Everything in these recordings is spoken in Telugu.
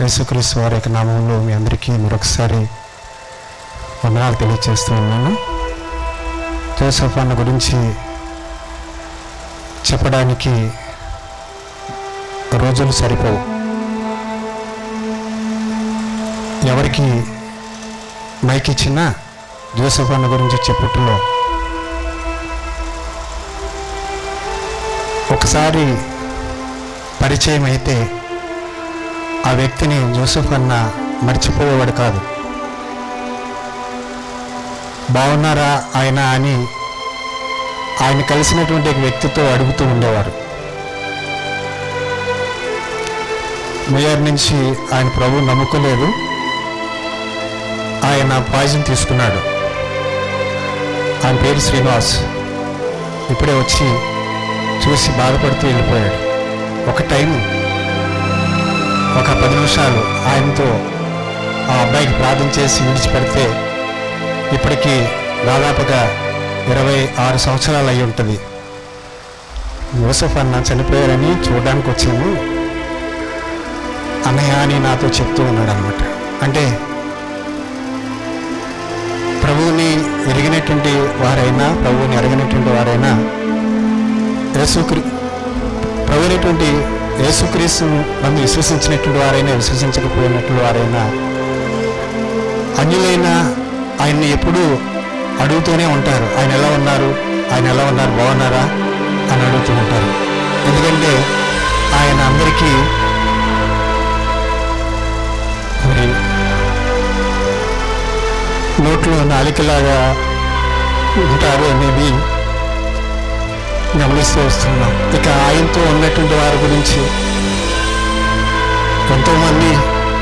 యేసుక్రీస్తు వారి యొక్క నామంలో మీ అందరికీ మరొకసారి వందనాలు తెలియజేస్తూ ఉన్నాను. జోసెఫ్ అన్న గురించి చెప్పడానికి రోజులు సరిపోవు. ఎవరికి మైక్ ఇచ్చినా జోసెఫ్ అన్న గురించి చెప్పుట్లో ఒకసారి పరిచయం అయితే ఆ వ్యక్తిని జోసెఫ్ అన్న మర్చిపోయేవాడు కాదు. బాగున్నారా ఆయన అని ఆయన కలిసినటువంటి వ్యక్తితో అడుగుతూ ఉండేవారు. మేయర్ నుంచి ఆయన ప్రభు నమ్ముకోలేదు, ఆయన పాయిజన్ తీసుకున్నాడు. ఆయన పేరు శ్రీనివాస్. ఇప్పుడే వచ్చి చూసి బాధపడుతూ వెళ్ళిపోయాడు. ఒక టైం ఒక 10 నిమిషాలు ఆయనతో ఆ అబ్బాయికి ప్రార్థన చేసి విడిచిపెడితే ఇప్పటికీ దాదాపుగా 26 సంవత్సరాలు అయి ఉంటుంది. యోసెఫ్ అన్న చనిపోయారని చూడడానికి వచ్చాము అన్నయ్య అని నాతో చెప్తూ ఉన్నాడు అనమాట. అంటే ప్రభువుని ఎరిగినటువంటి వారైనా ప్రభువుని ఎరగినటువంటి వారైనా ప్రభువునటువంటి యేసుక్రీస్తు నన్ను విశ్వసించినటువంటి వారైనా విశ్వసించకపోయినటువంటి వారైనా అన్యులైనా ఆయన్ని ఎప్పుడూ అడుగుతూనే ఉంటారు. ఆయన ఎలా ఉన్నారు, ఆయన ఎలా ఉన్నారు, బాగున్నారా అని అడుగుతూ ఉంటారు. ఎందుకంటే ఆయన అందరికీ మరి నోట్లో నాలికలాగా ఉంటారు అనేది గమనిస్తూ వస్తున్నాం. ఇక ఆయనతో ఉన్నటువంటి వారి గురించి ఎంతోమంది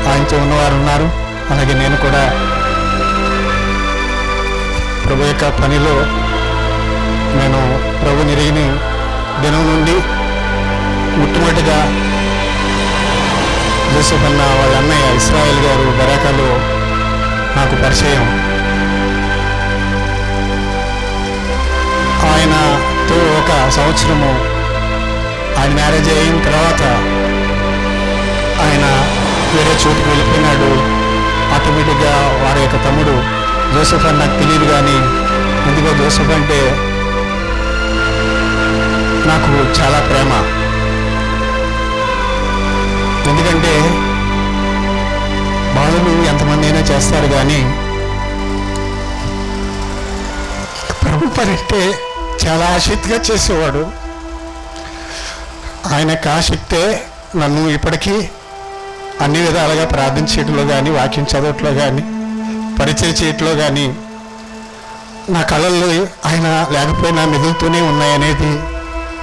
ఆయనతో ఉన్నవారు ఉన్నారు. అలాగే నేను కూడా ప్రభు యొక్క పనిలో నేను ప్రభుని ఎరిగిన దినం నుండి మొట్టమొదటిగా జోసెఫ్ అన్న వాళ్ళ అన్నయ్య ఇస్రాయేల్ గారు బరాకాలో నాకు పరిచయం. ఆయనతో ఒక సంవత్సరము ఆయన మ్యారేజ్ అయిన తర్వాత ఆయన వేరే చోటుకు వెళ్ళిపోయినాడు. ఆటోమేటిక్గా వారి యొక్క తమ్ముడు జోసెఫ్ అని నాకు తెలియదు, కానీ ఎందుకో జోసెఫ్ అంటే నాకు చాలా ప్రేమ. ఎందుకంటే బాధలు ఎంతమంది అయినా చేస్తారు, కానీ ప్రభు పని అంటే చాలా ఆసక్తిగా చేసేవాడు. ఆయనకు ఆసక్తే నన్ను ఇప్పటికీ అన్ని విధాలుగా ప్రార్థించడంలో కానీ, వాక్యం చదవట్లో కానీ, పరిచయం చేయట్లో కానీ నా కళల్లో ఆయన లేకపోయినా మెదులుతూనే ఉన్నాయనేది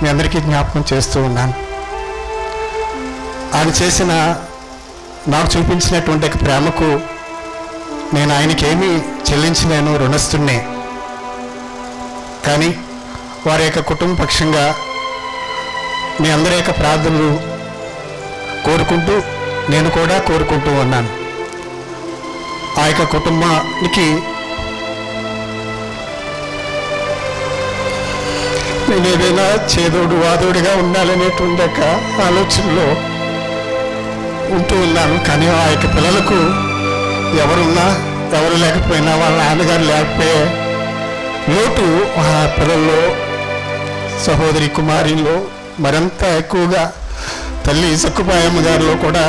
మీ అందరికీ జ్ఞాపకం చేస్తూ ఉన్నాను. ఆయన చేసిన నాకు చూపించినటువంటి ప్రేమకు నేను ఆయనకేమీ చెల్లించలేను, రుణస్తున్నే. కానీ వారి యొక్క కుటుంబ పక్షంగా మీ అందరి యొక్క ప్రార్థనలు కోరుకుంటూ నేను కూడా కోరుకుంటూ ఉన్నాను. ఆ యొక్క కుటుంబానికి నేను ఏదైనా చేదోడు వాదోడుగా ఉండాలనేటువంటి యొక్క ఆలోచనలో ఉంటూ ఉన్నాను. కానీ ఆ యొక్క పిల్లలకు ఎవరున్నా ఎవరు లేకపోయినా వాళ్ళ నాన్నగారు లేకపోయే లోటు ఆ పిల్లల్లో, సహోదరి కుమారిలో మరింత ఎక్కువగా తల్లి సక్కుపాయమ్మ గారిలో కూడా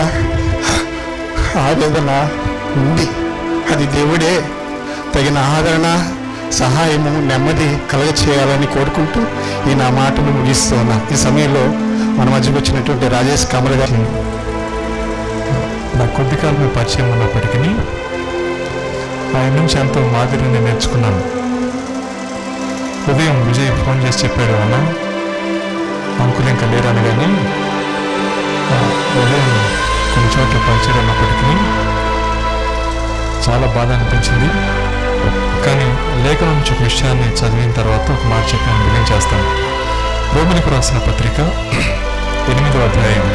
ఆవేదన ఉంది. అది దేవుడే తగిన ఆదరణ, సహాయము, నెమ్మది కలుగ చేయాలని కోరుకుంటూ ఈ నా మాటలు ముగిస్తూ ఉన్నా. ఈ సమయంలో మన మధ్యకు వచ్చినటువంటి రాజేష్ కమల్ గారి నా కొద్ది కాలమే పరిచయం ఉన్నప్పటికీ ఆయన నుంచి ఎంతో మాదిరిని నేర్చుకున్నాను. ఉదయం విజయ్ ఫోన్ చేసి చెప్పాడు, అన్న అంకులు ఇంకా లేరు అనగానే ఉదయం కొన్ని చోట్ల పరిచయం ఉన్నప్పటికీ చాలా బాధ అనిపించింది. కానీ లేఖనం నుంచి ఒక విషయాన్ని చదివిన తర్వాత ఒక మాట చెప్పి నేను బిలీవ్ చేస్తాను. రోమిలకు రాసిన పత్రిక 8వ అధ్యాయం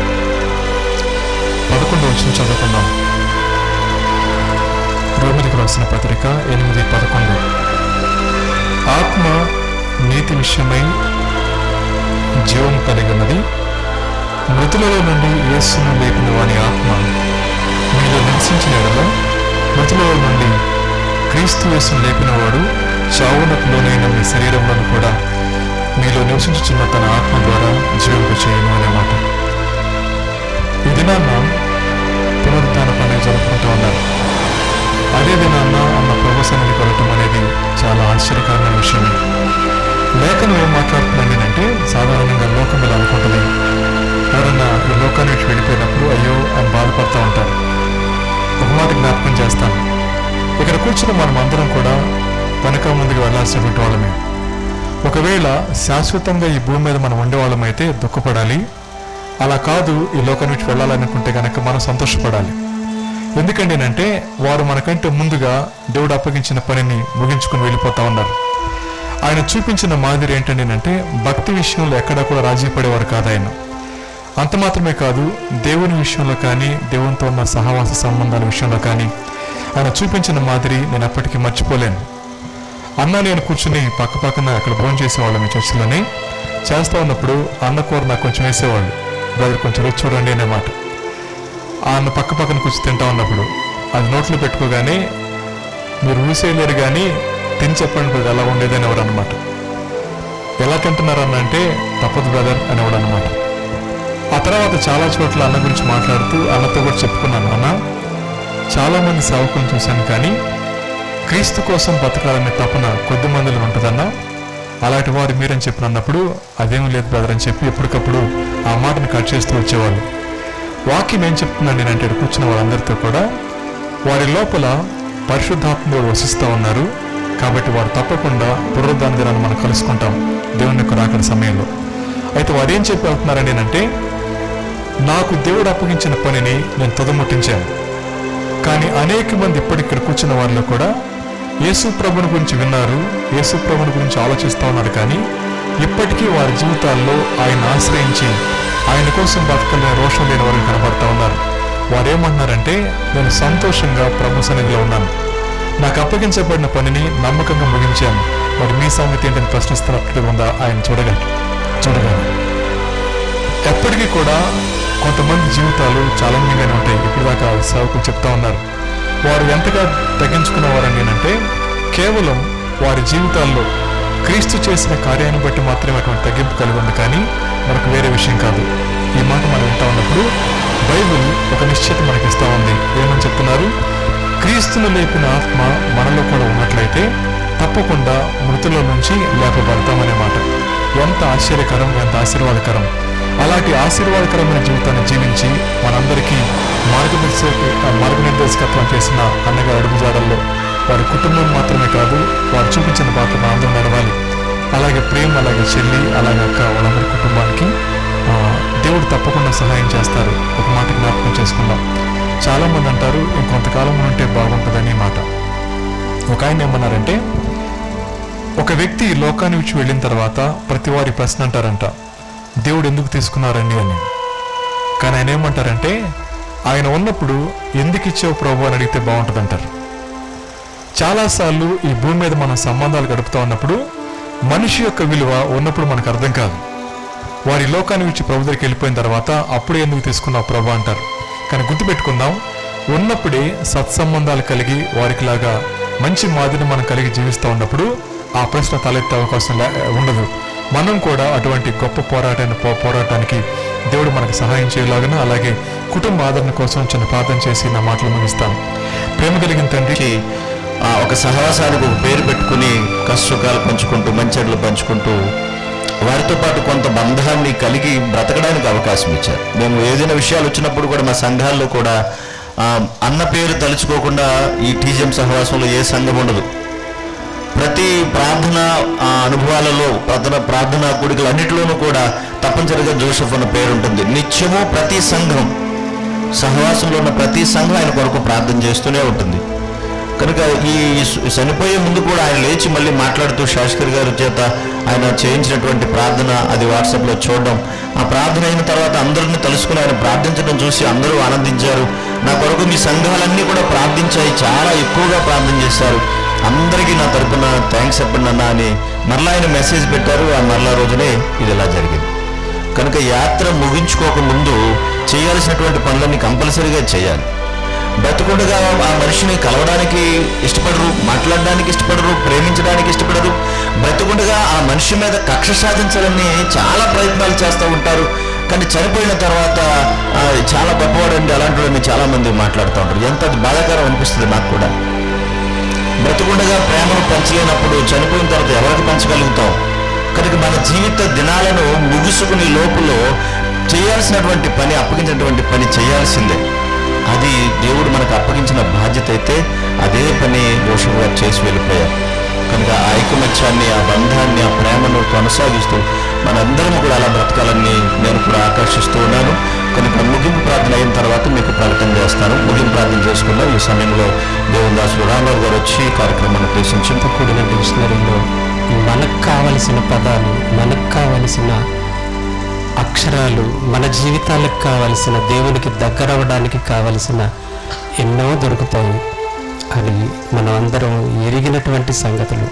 11వ వచనం చదువుకుందాం. రోమిలకు రాసిన పత్రిక 8:11. ఆత్మ నీతి విషయమై జీవం కలిగి ఉన్నది, మృతులలో నుండి యేసును లేపిన వాని ఆత్మ మృతుల నుండి క్రీస్తు యేసును లేపినవాడు చావునకు లోనైన మీ శరీరంలో కూడా మీలో నివసించుచున్న తన ఆత్మ ద్వారా జీవింపచేయను అనే మాట. ఈ దినాన్న పునరుద్ధాన పండుగ జరుపుకుంటూ ఉన్నారు. అదే దినాన్న అన్న ప్రభు సన్నిధికి వెళ్ళటం అనేది చాలా ఆశ్చర్యకరమైన విషయమే. లేఖనం ఏం మాట్లాడుతుందండి అంటే, సాధారణంగా లోకం ఇలా అనుకుంటుంది. ఎవరన్నా ఈ లోకాన్ని విడిచి వెళ్ళిపోయినప్పుడు అయ్యో అని బాధపడుతూ ఉంటారు. ఒక మాట జ్ఞాపకం చేస్తాను. ఇక్కడ కూర్చుని మనం అందరం కూడా వెనక ముందుకు వెళ్లాల్సినటువంటి వాళ్ళమే. ఒకవేళ శాశ్వతంగా ఈ భూమి మీద మనం ఉండేవాళ్ళం అయితే దుఃఖపడాలి. అలా కాదు, ఈ లోకాన్ని విడిచి వెళ్ళాలనుకుంటే కనుక మనం సంతోషపడాలి. ఎందుకంటే అంటే వారు మనకంటే ముందుగా దేవుడు అప్పగించిన పనిని ముగించుకుని వెళ్ళిపోతా ఉన్నారు. ఆయన చూపించిన మాదిరి ఏంటంటే భక్తి విషయంలో ఎక్కడా కూడా రాజీ పడేవారు కాదు ఆయన. అంత మాత్రమే కాదు, దేవుని విషయంలో కానీ దేవునితో ఉన్న సహవాస సంబంధాల విషయంలో కానీ ఆయన చూపించిన మాదిరి నేను ఎప్పటికీ మర్చిపోలేను. అన్న నేను కూర్చుని పక్కన అక్కడ భోజనం చేసేవాళ్ళం ఈ చర్చిలోనే. చేస్తూ ఉన్నప్పుడు అన్న కూర నాకు కొంచెం వేసేవాళ్ళు. బ్రదర్ కొంచెం రుచి చూడండి అనే మాట. ఆ అన్న పక్కన కూర్చొని తింటా ఉన్నప్పుడు అది నోట్లో పెట్టుకోగానే మీరు ఊసేయలేరు కానీ తిని చెప్పండి బ్రదర్ ఎలా ఉండేదని ఎవరు అనమాట. ఎలా తింటున్నారు అన్న అంటే తప్పదు బ్రదర్ అనేవాడు అనమాట. ఆ తర్వాత చాలా చోట్ల అన్న గురించి మాట్లాడుతూ అన్నతో కూడా చెప్పుకున్నాను, అన్న చాలామంది సేవకులను చూశాను కానీ క్రీస్తు కోసం బతకాలనే తపన కొద్ది మందిలో ఉంటుందన్నా, అలాంటి వారు మీరని చెప్పినప్పుడు అదేం లేదు బ్రదర్ అని చెప్పి ఎప్పటికప్పుడు ఆ మాటను కట్ చేస్తూ వచ్చేవాళ్ళు. వాక్యం ఏం చెప్తున్నాను నేనంటే కూర్చున్న వాళ్ళందరితో కూడా వారి లోపల పరిశుద్ధాత్మలో వసిస్తూ ఉన్నారు. కాబట్టి వారు తప్పకుండా పునరుద్ధాన దినాన్ని మనం కలుసుకుంటాం దేవుని యొక్క రాకడ సమయంలో. అయితే వారు ఏం చెప్పి వెళ్తున్నారని అంటే, నాకు దేవుడు అప్పగించిన పనిని నేను తుదముట్టించాను. కానీ అనేక మంది ఇప్పటిక్కడ కూర్చున్న వారిలో కూడా యేసు ప్రభుని గురించి విన్నారు, యేసు ప్రభుని గురించి ఆలోచిస్తూ ఉన్నారు. కానీ ఇప్పటికీ వారి జీవితాల్లో ఆయన ఆశ్రయించి ఆయన కోసం బతకలేని రోషం లేని వారు కనబడతా ఉన్నారు. వారు ఏమంటున్నారంటే, నేను సంతోషంగా ప్రభు సన్నిధిలో ఉన్నాను, నాకు అప్పగించబడిన పనిని నమ్మకంగా ముగించాను, మరి మీ సంగతి ఏంటని ప్రశ్నిస్తున్నట్టుగా ఉందా ఆయన చూడగలరు. ఎప్పటికీ కూడా కొంతమంది జీవితాలు ఛాలెంజింగ్గానే ఉంటాయి. ఇప్పుడు దాకా సేవకులు చెప్తా ఉన్నారు. వారు ఎంతగా తగ్గించుకున్నవారని అంటే కేవలం వారి జీవితాల్లో క్రీస్తు చేసిన కార్యాన్ని బట్టి మాత్రమే అటువంటి తగ్గింపు కలిగి ఉంది, కానీ మనకు వేరే విషయం కాదు. ఈ మాట మనం వింటా ఉన్నప్పుడు బైబిల్ ఒక నిశ్చయత మనకి ఇస్తూ ఉంది. ఏమని చెప్తున్నారు? క్రీస్తును లేపిన ఆత్మ మనలో కూడా ఉన్నట్లయితే తప్పకుండా మృతుల నుంచి లేపబడతామనే మాట. ఎంత ఆశ్చర్యకరం, ఎంత ఆశీర్వాదకరం. అలాంటి ఆశీర్వాదకరమైన జీవితాన్ని జీవించి మనందరికీ మార్గనిర్దేశకత్వం చేసిన అన్నగారి అడుగుజాడల్లో వారి కుటుంబం మాత్రమే కాదు, వారు చూపించిన బాట మనందరం నడవాలి. అలాగే ప్రేమ, అలాగే చెల్లి, అలాగే అక్క, వాళ్ళందరి కుటుంబానికి దేవుడు తప్పకుండా సహాయం చేస్తారు. ఒక మాట జ్ఞాపకం చేసుకుందాం. చాలామంది అంటారు ఇంకొంతకాలం ఉంటే బాగుంటుందని మాట. ఒక ఆయన ఏమన్నారంటే, ఒక వ్యక్తి లోకాన్ని విడిచి వెళ్ళిన తర్వాత ప్రతి వారి ప్రశ్న అంటారంట, దేవుడు ఎందుకు తీసుకున్నారండి అని. కానీ ఆయన ఏమంటారంటే, ఆయన ఉన్నప్పుడు ఎందుకు ఇచ్చావు ప్రభు అని అడిగితే బాగుంటుందంటారు. చాలాసార్లు ఈ భూమి మీద మనం సంబంధాలు గడుపుతూ ఉన్నప్పుడు మనిషి యొక్క విలువ ఉన్నప్పుడు మనకు అర్థం కాదు. వారి లోకాన్ని విడిచి ప్రభు దగ్గరికి వెళ్ళిపోయిన తర్వాత అప్పుడే ఎందుకు తీసుకున్నావు ప్రభు అంటారు. కానీ గుర్తుపెట్టుకుందాం, ఉన్నప్పుడే సత్సంబంధాలు కలిగి వారికి లాగా మంచి మాదిరిని మనం కలిగి జీవిస్తూ ఉన్నప్పుడు ఆ ప్రశ్న తలెత్తే అవకాశం ఉండదు. మనం కూడా అటువంటి గొప్ప పోరాటానికి దేవుడు మనకు సహాయం చేయలాగా, అలాగే కుటుంబ ఆదరణ కోసం చిన్న ప్రార్థన చేసి నా మాటలు ముగిస్తాను. ప్రేమ కలిగిన తండ్రికి ఒక సహవాసానికి ఒక పేరు పెట్టుకుని కష్టసుఖాలు పంచుకుంటూ మంచెడ్లు పంచుకుంటూ వారితో పాటు కొంత బంధాన్ని కలిగి బ్రతకడానికి అవకాశం ఇచ్చారు. మేము ఏదైనా విషయాలు వచ్చినప్పుడు కూడా మా సంఘాల్లో కూడా అన్న పేరు తలుచుకోకుండా ఈ టీజీఎం సహవాసంలో ఏ సంఘం ఉండదు. ప్రతి ప్రార్థన అనుభవాలలో ప్రార్థనా కూడికలు అన్నిటిలోనూ కూడా తప్పనిసరిగా జోసెఫ్ అన్న పేరు ఉంటుంది. నిత్యము ప్రతి సంఘం, సహవాసంలో ఉన్న ప్రతి సంఘం ఆయన కొరకు ప్రార్థన చేస్తూనే ఉంటుంది. కనుక ఈ చనిపోయే ముందు కూడా ఆయన లేచి మళ్ళీ మాట్లాడుతూ శాస్త్రి గారి చేత ఆయన చేయించినటువంటి ప్రార్థన అది వాట్సాప్లో చూడడం, ఆ ప్రార్థన అయిన తర్వాత అందరినీ తలుసుకుని ఆయన ప్రార్థించడం చూసి అందరూ ఆనందించారు. నా కొరకు మీ సంఘాలన్నీ కూడా ప్రార్థించాయి, చాలా ఎక్కువగా ప్రార్థన చేశారు, అందరికీ నా తరపున థ్యాంక్స్ చెప్పండి అన్న అని మరలా ఆయన మెసేజ్ పెట్టారు. ఆ మరలా రోజునే ఇది ఇలా జరిగింది. కనుక యాత్ర ముగించుకోక ముందు చేయాల్సినటువంటి పనులన్నీ కంపల్సరీగా చేయాలి. బ్రతుకుండగా ఆ మనిషిని కలవడానికి ఇష్టపడరు, మాట్లాడడానికి ఇష్టపడరు, ప్రేమించడానికి ఇష్టపడరు. బ్రతుకుండగా ఆ మనిషి మీద కక్ష సాధించాలని చాలా ప్రయత్నాలు చేస్తూ ఉంటారు. కానీ చనిపోయిన తర్వాత చాలా గొప్పవాడండి అలాంటి చాలా మంది మాట్లాడుతూ ఉంటారు. ఎంత బాధాకరం అనిపిస్తుంది నాకు కూడా. బ్రతుకుండగా ప్రేమను పంచలేనప్పుడు చనిపోయిన తర్వాత ఎవరికి పంచగలుగుతాం? కనుక మన జీవిత దినాలను ముగుసుకునే లోపులో చేయాల్సినటువంటి పని, అప్పగించినటువంటి పని చేయాల్సిందే. అది దేవుడు మనకు అప్పగించిన బాధ్యత అయితే అదే పని యోషువ గారు చేసి వెళ్ళిపోయారు. కనుక ఆ ఐకమత్యాన్ని, ఆ బంధాన్ని, ఆ ప్రేమను కొనసాగిస్తూ మనందరం కూడా అలా బ్రతకాలని నేను కూడా ఆకర్షిస్తూ ఉన్నాను. కనుక ముగింపు ప్రార్థన అయిన తర్వాత మీకు ప్రకటన చేస్తాను. ముగింపు ప్రార్థన చేసుకున్న ఈ సమయంలో దేవుని దాసులు రామారావు గారు వచ్చి కార్యక్రమాన్ని ఉద్దేశించి కూడిన డిక్షనరీలో మనకు కావలసిన పదాలు, మనకు కావలసిన అక్షరాలు, మన జీవితాలకు కావలసిన, దేవునికి దగ్గరవడానికి కావలసిన ఎన్నో దొరుకుతాయి. అది మనం అందరం ఎరిగినటువంటి సంగతులు.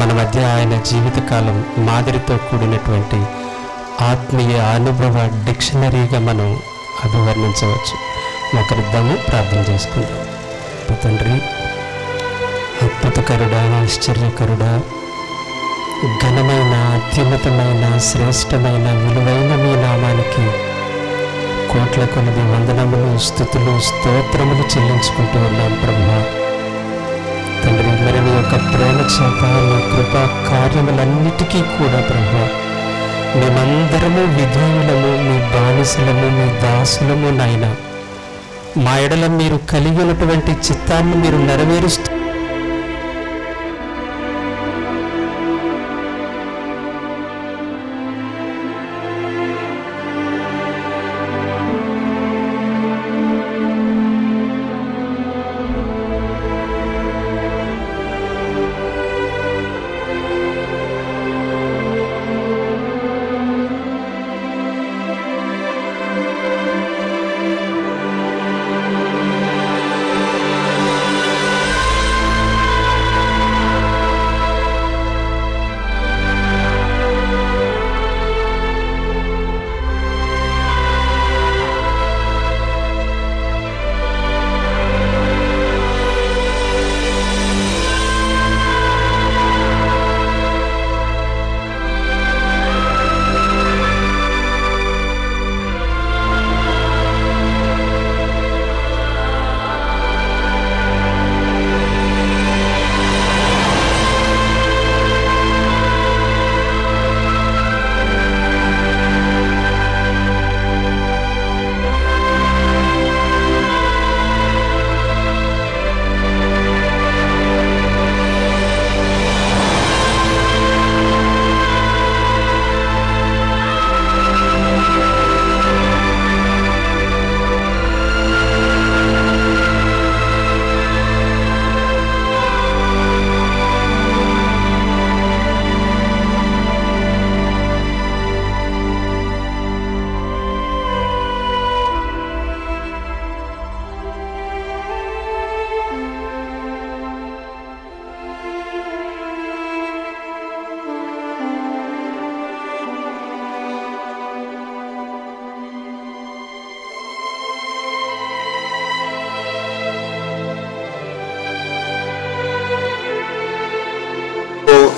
మన మధ్య ఆయన జీవితకాలం మాదిరితో కూడినటువంటి ఆత్మీయ అనుభవ డిక్షనరీగా మనం అభివర్ణించవచ్చు. ఒకరిద్దాము, ప్రార్థన చేసుకుందాం. తండ్రి, అద్భుతకరుడా, ఆశ్చర్యకరుడా, ఘనమైన, అత్యున్నతమైన, శ్రేష్టమైన, విలువైన మీ నామానికి కోట్ల కొలది వందనములు, స్తుతులు, స్తోత్రములు చెల్లించుకుంటూ ఉన్నాం ప్రభువా. తండ్రి, మరి నీ యొక్క ప్రేమ చేత, నీ కృపా కార్యములన్నిటికీ కూడా ప్రభువా మేమందరము విధేయులము, మీ బానిసలము, మీ దాసులము నాయన. మా ఎడల మీరు కలిగి ఉన్నటువంటి చిత్తాన్ని మీరు నెరవేరుస్తూ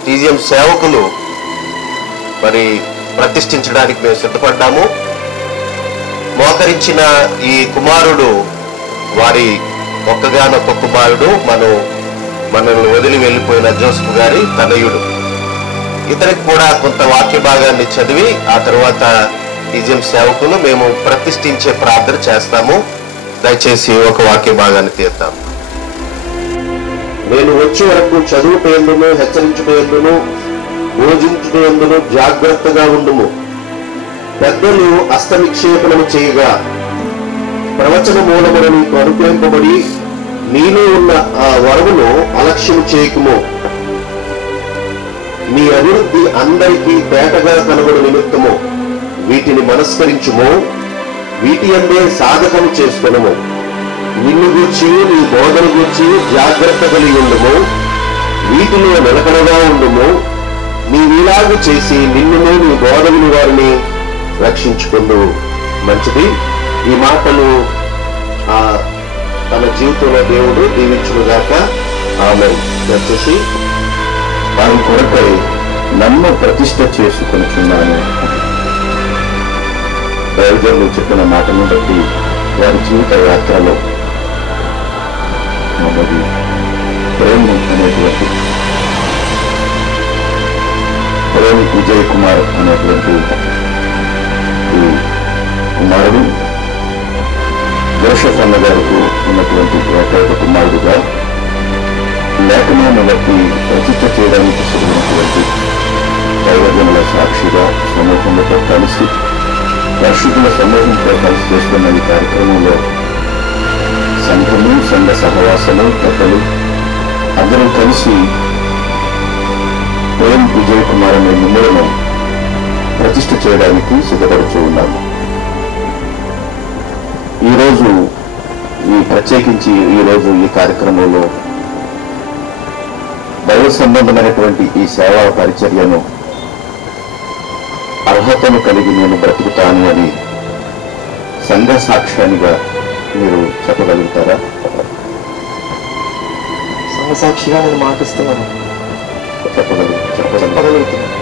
టీజీఎం సేవకులు మరి ప్రతిష్ఠించడానికి మేము సిద్ధపడ్డాము. మోకరించిన ఈ కుమారుడు వారి ఒక్కగానొక్క కుమారుడు, మనల్ని వదిలి వెళ్ళిపోయిన జోసెఫ్ గారి తనయుడు. ఇతనికి కూడా కొంత వాక్య భాగాన్ని చదివి ఆ తర్వాత టీజీఎం సేవకులు మేము ప్రతిష్ఠించే ప్రార్థన చేస్తాము. దయచేసి ఒక వాక్య భాగాన్ని తీద్దాము. నేను వచ్చే వరకు చదువుటయందును, హెచ్చరించుటయందును, బోధించుటయందును జాగ్రత్తగా ఉండుము. పెద్దలు హస్తనిక్షేపణము చేయగా ప్రవచన మూలమున నీకు అనుగ్రహింపబడి నీలో ఉన్న ఆ వరమును అలక్ష్యం చేయకుము. నీ అభివృద్ధి అందరికీ తేటగా కనుగొని నిమిత్తము వీటిని మనస్కరించుము. వీటి అందే సాధకము చేసుకొనుము. నిన్ను గూర్చి, నీ బోధన గూర్చి జాగ్రత్త కలిగి ఉండుము. వీటిలో నిలకడగా ఉండుము. నీవిలాగు చేసి నిన్నును నీ బోధకుని వారిని రక్షించుకుందు. మంచిది. ఈ మాటలు జీవితంలో దేవుడు దీవించుగాక. ఆమేన్. దయచేసి వారి కొరకై నన్ను ప్రతిష్ఠ చేసుకొనుచున్నాను. దైవజనులు చెప్పిన మాటను బట్టి వారి జీవిత యాత్రలో మొదటి ప్రేమ్ అనేటువంటి ప్రేమ్ విజయ్ కుమార్ అనేటువంటి ఈ కుమారుడు జోసెఫ్ అన్న గారికి ఉన్నటువంటి ఏకైక కుమారుడుగా లేఖనాన్ని బట్టి ప్రతిష్ఠ చేయడానికి సిద్ధమైనటువంటి దైవజనుల సాక్షిగా సమూహంతో కలిసి దర్శకుల సమూహంతో కలిసి చేస్తున్న ఈ కార్యక్రమంలో సంఘము, సంఘ సహవాసము, పెద్దలు అందరూ కలిసి ప్రేమ్ విజయ్ కుమార్ అనే నిమ్మలను ప్రతిష్ఠ చేయడానికి సిద్ధపడుతూ ఉన్నారు. ఈరోజు ప్రత్యేకించి ఈరోజు ఈ కార్యక్రమంలో దైవ సంబంధమైనటువంటి ఈ సేవా పరిచర్యను అర్హతను కలిగి నేను బ్రతుకుతాను అని సంఘ సాక్ష్యానిగా మీరు చెప్పగలుగుతారా? సంఘ సాక్షిగా నేను మాటిస్తున్నాను. చెప్పగలుగుతున్నాను.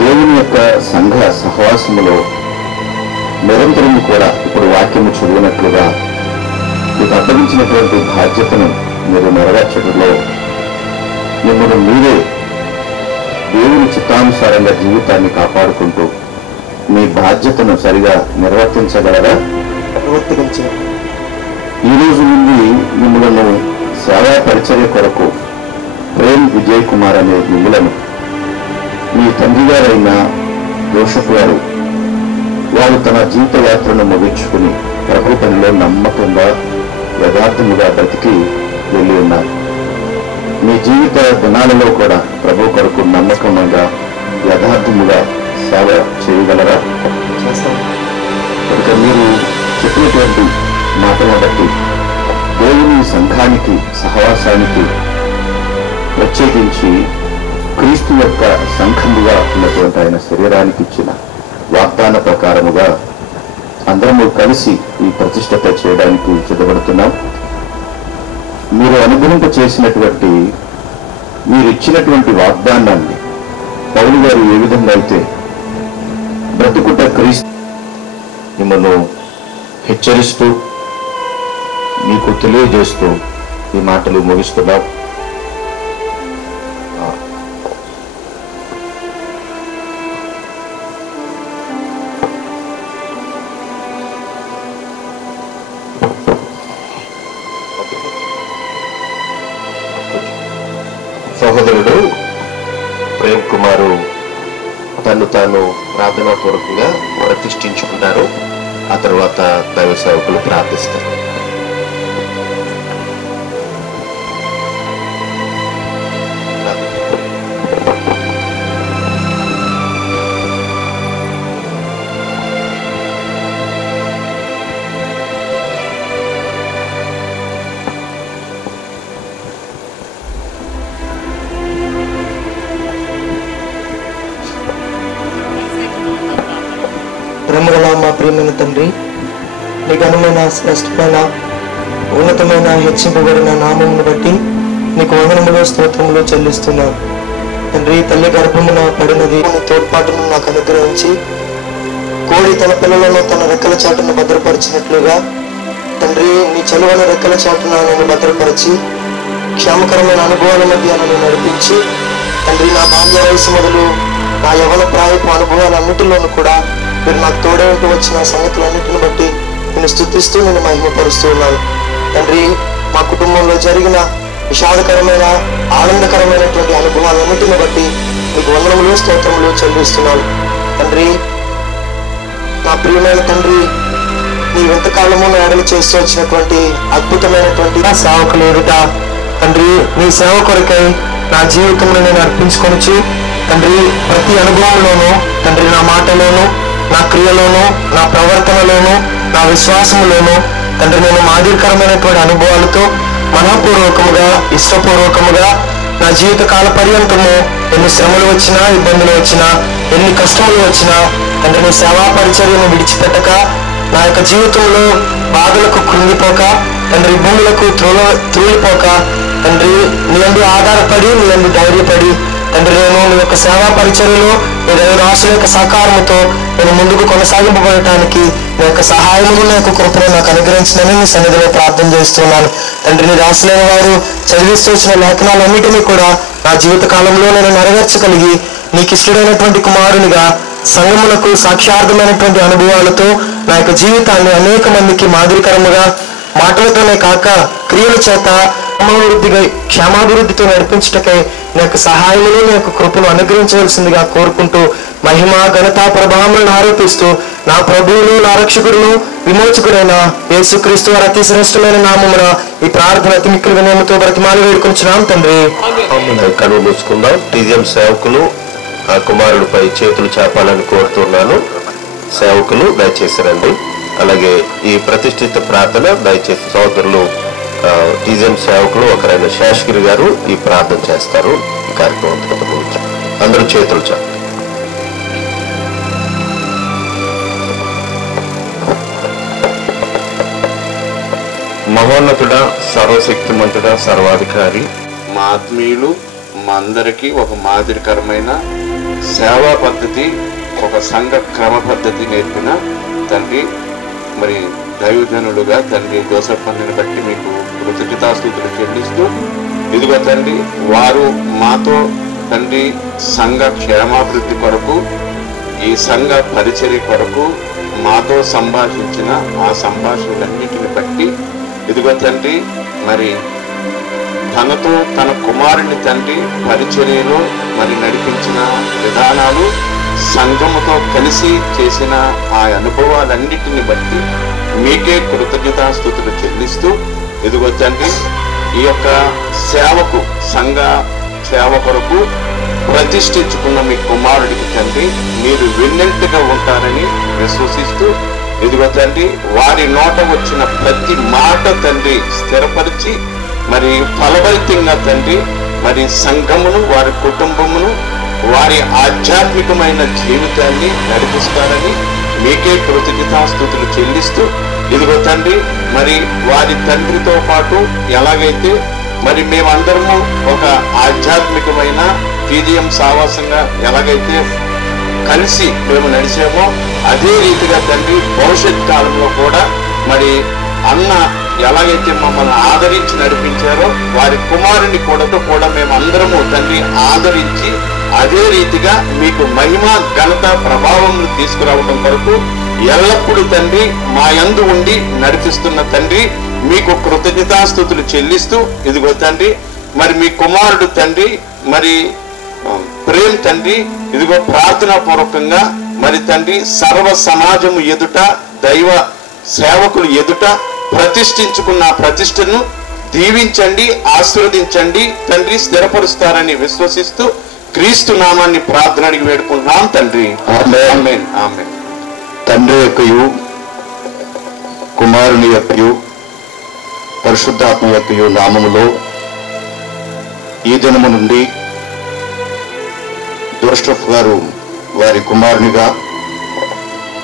దేవుని యొక్క సంఘ సహవాసములో నిరంతరం కూడా ఇప్పుడు వాక్యము చదివినట్లుగా మీకు అప్పగించినటువంటి బాధ్యతను మీరు నెరవేర్చడంలో మిమ్మల్ని మీరే దేవుని చిత్తానుసారంగా జీవితాన్ని కాపాడుకుంటూ మీ బాధ్యతను సరిగా నిర్వర్తించగలరా? ఈ రోజు నుండి మిమ్మలను సేవా పరిచర్య కొరకు ప్రేమ్ విజయ్ కుమార్ అనే మిమ్మలను మీ తండ్రి గారైన జోసెఫ్ గారు వారు తన జీవిత యాత్రను ముగించుకుని ప్రభు పనిలో నమ్మకంగా యథార్థముగా బ్రతికి వెళ్ళి ఉన్నారు. మీ జీవిత దినాలలో కూడా ప్రభు కొరకు నమ్మకంగా యథార్థముగా సేవ చేయగలరా? కనుక మీరు చెప్పినటువంటి మాటలను బట్టి దేవుని సంఘానికి, సహవాసానికి, ప్రత్యేకించి క్రీస్తు యొక్క సంఘముగా ఉన్నటువంటి ఆయన శరీరానికి ఇచ్చిన వాగ్దాన ప్రకారముగా అందరము కలిసి ఈ ప్రతిష్టత చేయడానికి సిద్ధపడుతున్నాం. మీరు అనుగ్రహింప చేసినటువంటి, మీరు ఇచ్చినటువంటి వాగ్దానాన్ని పౌలు గారు ఏ విధంగా అయితే బ్రతుకుట క్రీస్తు మిమ్మల్ని హెచ్చరిస్తూ మీకు తెలియజేస్తూ ఈ మాటలు ముగిస్తున్నాం. సహోదరుడు ప్రేమ్ కుమారు తను తాను ప్రార్థనాపూర్వకంగా ప్రతిష్ఠించుకుంటారు. ఆ తర్వాత దైవ సేవకులు ప్రార్థిస్తారు. ప్రేమగల మా ప్రియమైన తండ్రి, నీ ఘనమైన, శ్రేష్టమైన, ఉన్నతమైన, హెచ్చింపబడిన నామమును బట్టి నీకు వందనములు, స్తోత్రములు చెల్లిస్తున్నాను. తండ్రి, తల్లి గర్భమున పడినది నీ తోడ్పాటును నాకు అనుగ్రహించి, కోడి తన పిల్లలను తన రెక్కల చాటును భద్రపరిచినట్లుగా తండ్రి, నీ చలువైన రెక్కల చాటున నన్ను భద్రపరిచి క్షేమకరమైన అనుభవాల మధ్య నన్ను నడిపించి తండ్రి, నా బాల్య వయసు మొదలు నా యవన ప్రాయపు అనుభవాలన్నిటిలోనూ కూడా మీరు నాకు తోడే ఉంటూ వచ్చిన సంగతులన్నింటిని బట్టి నేను స్తుతిస్తూ నేను మహిమపరుస్తూ ఉన్నాను. తండ్రి, మా కుటుంబంలో జరిగిన విషాదకరమైన, ఆనందకరమైనటువంటి అనుభవాలన్నింటిని బట్టి మీకు వందనములు, స్తోత్రములు చెల్లిస్తున్నాను. తండ్రి, నా ప్రియమైన తండ్రి, నీ ఎంతకాలము నా ఎడలు చేస్తూ వచ్చినటువంటి అద్భుతమైనటువంటి సేవకులు ఎదుట తండ్రి, నీ సేవ కొరకై నా జీవితంలో నేను అర్పించుకొనిచి తండ్రి, ప్రతి అనుభవంలోనూ తండ్రి, నా మాటలోను, నా క్రియలోను, నా ప్రవర్తనలోను, నా విశ్వాసంలోను తండ్రి, నేను మాదిరికరమైనటువంటి అనుభవాలతో మనపూర్వకముగా, ఇష్టపూర్వకముగా నా జీవిత కాల పర్యంతము ఎన్ని శ్రమలు వచ్చినా, ఇబ్బందులు వచ్చినా, ఎన్ని కష్టములు వచ్చినా తండ్రి, నీ సేవా పరిచర్యను విడిచిపెట్టక, నా యొక్క జీవితంలో బాధలకు కృంగిపోక తండ్రి భూములకు త్రూలిపోక తండ్రి నీ యందు ఆధారపడి నీ యందు ధైర్యపడి తండ్రి నేను నీ యొక్క సేవా పరిచర్యలో నీ దైవ ఆశల యొక్క సహకారంతో నేను ముందుకు కొనసాగింపబడటానికి నీ యొక్క సహాయమును నీ యొక్క కృపను నాకు అనుగ్రహించినని నీ సన్నిధిలో ప్రార్థన చేస్తున్నాను. తండ్రి నీ రాసులైన వారు చదివిస్తూ వచ్చిన లేఖనాలన్నిటినీ కూడా నా జీవిత కాలంలో నేను నెరవేర్చగలిగి నీకు ఇష్టడైనటువంటి కుమారునిగా సంఘములకు సాక్ష్యార్థమైనటువంటి అనుభవాలతో నా యొక్క జీవితాన్ని అనేక మందికి మాదిరికరముగా మాటలతోనే కాక క్రియల చేత క్షేమాభివృద్ధితో నడిపించటకై నీ యొక్క సహాయములు నీ యొక్క కృపను అనుగ్రహించవలసిందిగా కోరుకుంటూ మహిమ ఘనత ప్రభావములను ఆరోపిస్తూ నా ప్రభువును నా రక్షకుడును విమోచకుడైన యేసుక్రీస్తు వారి అతి శ్రేష్టమైన నామమున ఈ ప్రార్థన అతి మిక్కిలి వినయముతో బ్రతిమాలి వేడుకొంచున్నాం తండ్రి. కనులు మూసుకుందాం. టీజీఎం సేవకులు ఆ కుమారుడిపై చేతులు చాపాలని కోరుతున్నాను. సేవకులు దయచేసి రండి. అలాగే ఈ ప్రతిష్ఠిత ప్రార్థన దయచేసి సోదరులు టీజీఎం సేవకులు ఒకరైన శేషగిరి గారు ఈ ప్రార్థన చేస్తారు. ఈ కార్యక్రమం అందరూ చేతులు చాపండి. మహోన్నతుడా, సర్వశక్తిమంతుడా, సర్వాధికారి, మా ఆత్మీయులు మా అందరికీ ఒక మాదిరికరమైన సేవా పద్ధతి, ఒక సంఘ క్రమ పద్ధతి నేర్పిన తండ్రి, మరి దైవజనులుగా తండ్రి జోసెఫ్ అన్నని బట్టి మీకు కృతజ్ఞతాస్తుతులు చెల్లిస్తూ, ఇదిగో తండ్రి వారు మాతో తండ్రి సంఘ క్షేమాభివృద్ధి కొరకు, ఈ సంఘ పరిచర్య కొరకు మాతో సంభాషించిన ఆ సంభాషణలన్నిటిని బట్టి ఇదిగో తండ్రి మరి తనతో తన కుమారుని తండ్రి పరిచర్యలో మరి నడిపించిన విధానాలు, సంఘముతో కలిసి చేసిన ఆ అనుభవాలన్నిటిని బట్టి మీకే కృతజ్ఞతాస్తుతులు చెల్లిస్తూ, ఇదిగో తండ్రి ఈ యొక్క సేవకు సంఘ సేవ కొరకు ప్రతిష్ఠించుకున్న మీ కుమారుడికి తండ్రి మీరు వెన్నెంటుగా ఉంటారని విశ్వసిస్తూ, ఇదిగో తండ్రి వారి నోట వచ్చిన ప్రతి మాట తండ్రి స్థిరపరిచి మరి ఫలభరితంగా తండ్రి మరి సంఘమును వారి కుటుంబమును వారి ఆధ్యాత్మికమైన జీవితాన్ని నడిపిస్తారని మీకే కృతజ్ఞతాస్తుతులు చెల్లిస్తూ, ఇదిగో తండ్రి మరి వారి తండ్రితో పాటు ఎలాగైతే మరి మేమందరము ఒక ఆధ్యాత్మికమైన టీజీఎం సావాసంగా ఎలాగైతే కలిసి మేము నడిచామో అదే రీతిగా తండ్రి భవిష్యత్ కాలంలో కూడా మరి అన్న ఎలాగైతే మమ్మల్ని ఆదరించి నడిపించారో వారి కుమారుని కూడా మేము అందరము తండ్రి ఆదరించి అదే రీతిగా మీకు మహిమ ఘనత ప్రభావం తీసుకురావడం వరకు ఎల్లప్పుడూ తండ్రి మా యందు ఉండి నడిపిస్తున్న తండ్రి మీకు కృతజ్ఞతాస్తుతులు చెల్లిస్తూ, ఇదిగో తండ్రి మరి మీ కుమారుడు తండ్రి మరి ప్రేమ్ తండ్రి ఇదిగో ప్రార్థనా పూర్వకంగా మరి తండ్రి సర్వ సమాజము ఎదుట దైవ సేవకులు ఎదుట ప్రతిష్ఠించుకున్న ప్రతిష్టను దీవించండి, ఆశీర్వదించండి తండ్రి, స్థిరపరుస్తారని విశ్వసిస్తూ క్రీస్తు నామాన్ని ప్రార్థన అడిగి వేడుకుంటున్నాం తండ్రి. ఆమేన్. ఆమేన్. తండ్రి యొక్కయు కుమారుని యొక్కయు పరిశుద్ధాత్మ యొక్కయు నామములో ఈ దినము నుండి జోసెఫ్ గారు వారి కుమారునిగా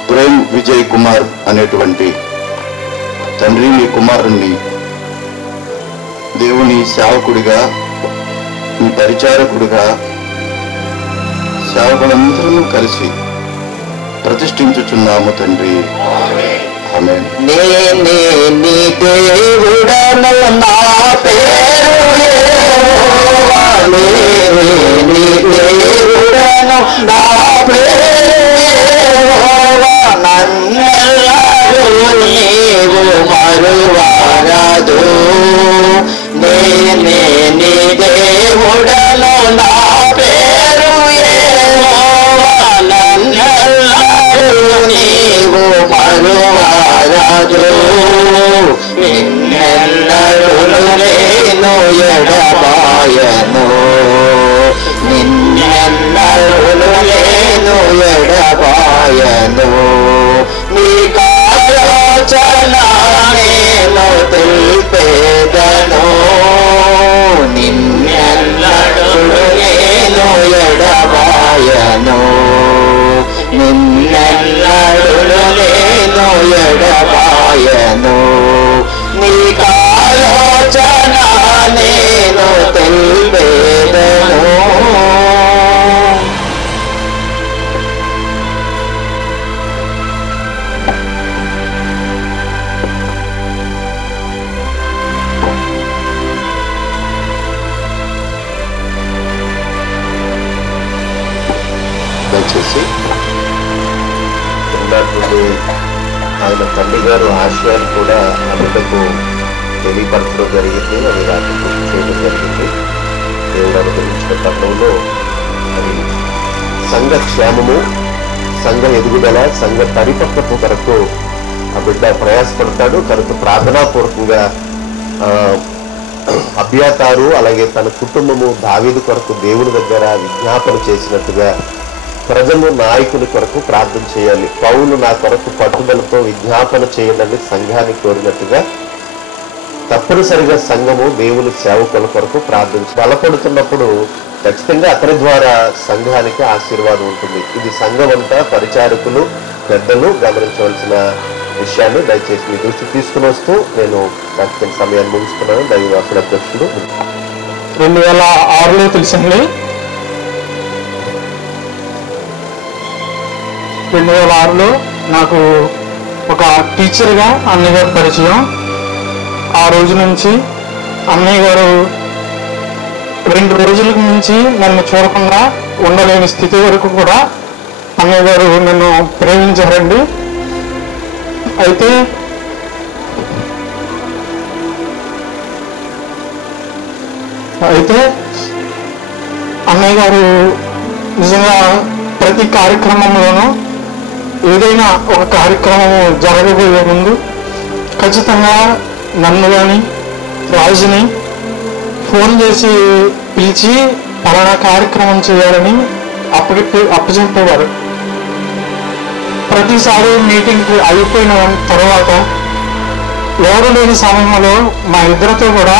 ప్రేమ్ విజయ్ కుమార్ అనేటువంటి తండ్రి మీ కుమారుణ్ణి దేవుని సేవకుడిగా మీ పరిచారకుడిగా సేవకులందరూ కలిసి ప్రతిష్ఠించుచున్నాము తండ్రి. ఆమేన్. నేనే నీ దేవుడను, నా పేరు యెహోవా. నేనే నీ దేవుడను, నా పేరు యెహోవా. నన్నెల్లరూ నీవు మరువరాదు. నేనే నీ దేవుడను, నా పేరు యెహోవా. నన్నెల్లరూ నీవు మరువరాదు. నిన్నెల్లరూ నేను ఎడబాయను. నిన్నెల్లరూ నేను ఎడబాయను. నీ ఆలోచన నేను తెలిపేదను. నిన్నెల్లరూ నేను ఎడబాయను. నిన్నెల్లరూ నేను ఎడబాయను. చేసి ఉన్నటువంటి ఆయన తండ్రి గారు ఆశయాలు కూడా ఆ బిడ్డకు తెలియపరచడం జరిగింది. అది రాత్రి పూర్తి చేయడం జరిగింది. దేవుడు అనుగ్రహించిన తరుణంలో అది సంఘ క్షేమము, సంఘ ఎదుగుదల, సంఘ పరిపక్వత కొరకు ఆ బిడ్డ ప్రయాసపడతాడు. కనుక ప్రార్థనాపూర్వకంగా అబ్యాతారు అలాగే తన కుటుంబము దావీదు కొరకు దేవుని దగ్గర విజ్ఞాపన చేసినట్టుగా ప్రజలు నాయకుని కొరకు ప్రార్థన చేయాలి. పౌలు నా కొరకు పట్టుదలతో విజ్ఞాపన చేయాలని సంఘాన్ని కోరినట్టుగా తప్పనిసరిగా సంఘము దేవుని సేవకుల కొరకు ప్రార్థించి బలపడుతున్నప్పుడు ఖచ్చితంగా అతని ద్వారా సంఘానికి ఆశీర్వాదం ఉంటుంది. ఇది సంఘం అంతా పరిచారకులు పెద్దలు గమనించవలసిన విషయాన్ని దయచేసి మీ దృష్టి తీసుకుని వస్తూ నేను ఖచ్చితంగా సమయాన్ని ముగిస్తున్నాను. దైవవాసుల అధ్యక్షుడు 2006లో తెలిసింది. 2006లో నాకు ఒక టీచర్గా అన్నయ్య గారు పరిచయం. ఆ రోజు నుంచి అన్నయ్య గారు 2 రోజులకు మించి నన్ను చూడకుండా ఉండలేని స్థితి వరకు కూడా అన్నయ్య గారు నన్ను ప్రేమించారండి. అయితే అన్నయ్య గారు నిజంగా ప్రతి కార్యక్రమంలోనూ ఏదైనా ఒక కార్యక్రమం జరగబోయే ముందు ఖచ్చితంగా నన్ను కానీ రాజుని ఫోన్ చేసి పిలిచి పలానా కార్యక్రమం చేయాలని అప్పచెప్పేవారు. ప్రతిసారి మీటింగ్ అయిపోయిన తర్వాత ఎవరు లేని సమయంలో మా ఇద్దరితో కూడా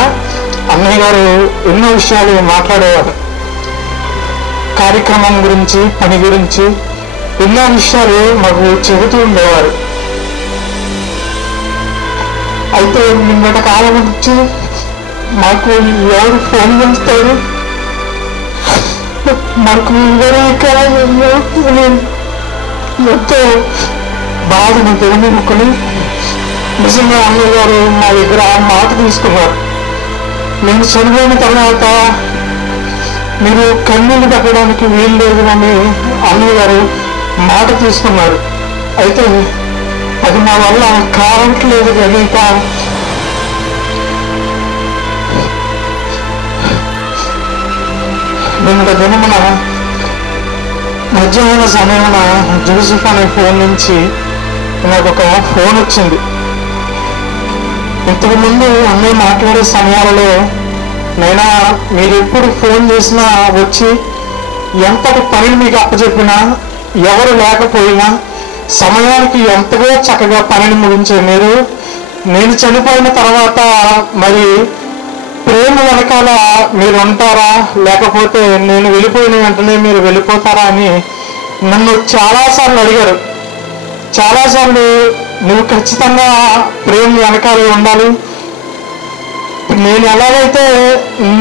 అన్నయ్య గారు ఎన్నో విషయాలు మాట్లాడేవారు. కార్యక్రమం గురించి, పని గురించి ఎన్నో విషయాలు మాకు చెబుతూ ఉండేవారు. అయితే నిన్నటి కాలం నుంచి మాకు ఎవరు ఫోన్ చేస్తారు, మాకు ఎంతో బాధను తెలియనుకొని నిజంగా అన్నయ్య గారు మా దగ్గర మాట తీసుకున్నారు. నేను చనిపోయిన తర్వాత మీరు కన్నీళ్ళు పెట్టడానికి వీలు లేదు అని అన్నయ్య గారు మాట తీసుకున్నారు. అయితే అది నా వల్ల కావట్లేదు కనుక నిన్న దినమున మధ్యాహ్న సమయమున జోసెఫ్ అనే ఫోన్ నుంచి నాకు ఒక ఫోన్ వచ్చింది. ఇంతకుముందు అన్నయ్య మాట్లాడే సమయాలలో నైనా మీరు ఎప్పుడు ఫోన్ చేసినా వచ్చి ఎంతటి పనిని మీకు అప్పచెప్పినా ఎవరు లేకపోయినా సమయానికి ఎంతగా చక్కగా పనిని ముగించే మీరు నేను చనిపోయిన తర్వాత మరి ప్రేమ వెనకాల మీరు ఉంటారా, లేకపోతే నేను వెళ్ళిపోయిన వెంటనే మీరు వెళ్ళిపోతారా అని నన్ను చాలాసార్లు అడిగారు. చాలాసార్లు నువ్వు ఖచ్చితంగా ప్రేమ వెనకాల ఉండాలి, నేను ఎలాగైతే